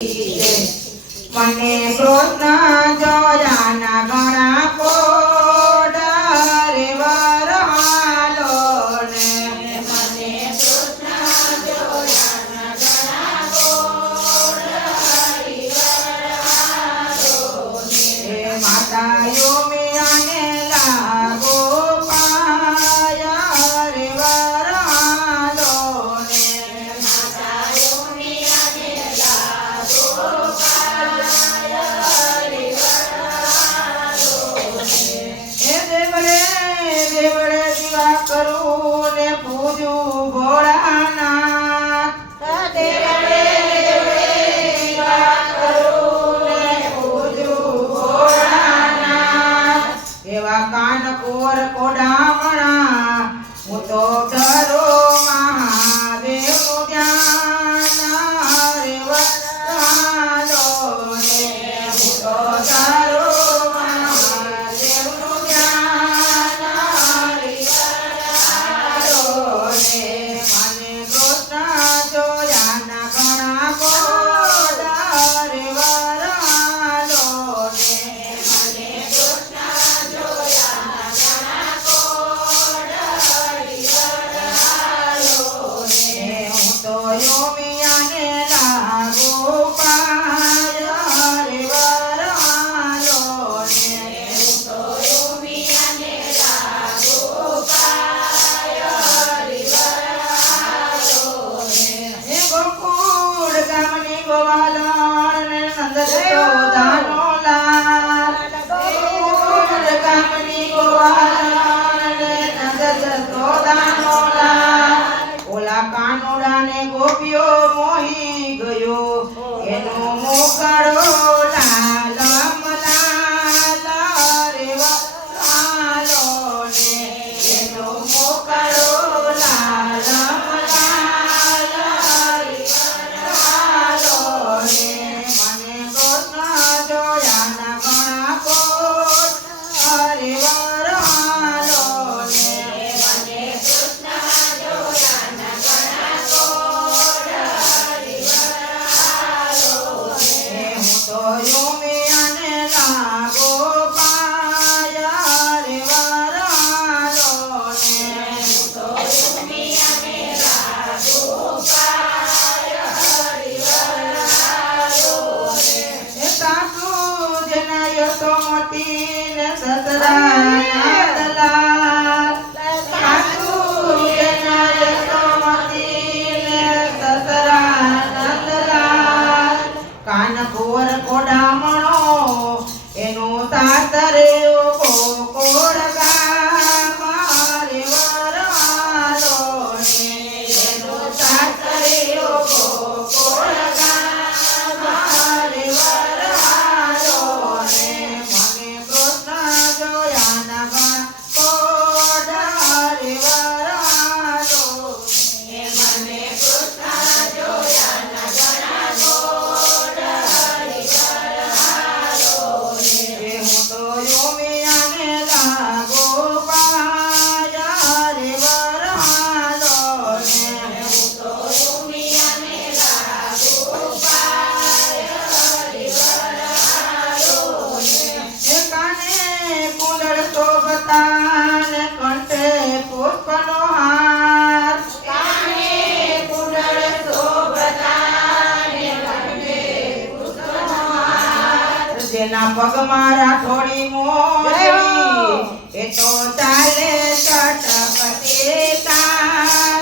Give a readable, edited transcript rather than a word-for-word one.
મને કૃષ્ણ જોયાના ઘણા કોડા રે વરહાલો ને મને કૃષ્ણ જોયાના ઘણા કોડા રે વરહાલો ને માતાયો મિયાને લાગો પાયા રે વરહાલો ને માતાયો મિયાને લાગો પાયા રે વરહાલો ને હે દેવળે દેવળે દીવા કરું ને પૂજું ભોળાનાથ દેવળે દીવા કરું ને પૂજું ભોળાનાથ એવા કાન કોર કોડામણા હું તો ધરો મહાદેવનું ધ્યાન રે વરહાલો ને હું તો ધરો મહાદેવનું ધ્યાન રે વરહાલો ને મને કૃષ્ણ જોયાના ઘણા કોડા રે વરહાલો ને મને કૃષ્ણ જોયાના ઘણા કોડા રે વરહાલો ને હું તો યોમિયાને લાગુ પાયા રે વરહાલો ને હું તો યોમિયાને લાગો પાયા રે વરહાલો ને હે ગોકુળ ગામની ગોવાલણ ને નંદ યશોદાનો લાલ ગોકુળ ગામની ગોવાલણ ને નંદ યશોદાનો લાલ ઓલા કાનુડાને ગોપીઓ મોહી ગયો એનો મોકળો લાલ મલાલ રે વરહાલો ને એનો મોકળો લાલ મલાલ રે વરહાલો ને મને કૃષ્ણ જોયાના ઘણા કોટ રે વરહાલો ને મને કૃષ્ણ જોયાના ઘણા કોડા રે વરહાલો ને હું તો યોમિયાને લાગો પાયા રે વરહાલો ને હું તો યોમિયાને લાગો પાયા રે વરહાલો ને હે સાસુ જેના યશોમતી ને સસરા દલાલ સાસુ જેના યશોમતી ને સસરા નંદલાલ કાનકોર કોડામણો એનું સાસરે કોડ ગામ રે વરહાલો ને એનું સાસરે કોડ ગામ રે વરહાલો ને મને કૃષ્ણ જોયાના ઘણા કોડ રે વરહાલો મને કૃષ્ણ જોયાના ઘણા કોડા રે વરહાલો ને હું તો યોમિયાને લાગો પાયા રે વરહાલો ને હું તો યોમિયાને લાગો પાયા રે વરહાલો ને હે કાને કુંડળ શોભતા ને કંઠે પુષ્પનો હાર કાને કુંડળ શોભતા ને કંઠે પુષ્પનો હાર જેના પગમાં રાઠોડી મોજડી એ તો ચાલે ચટપટી તાર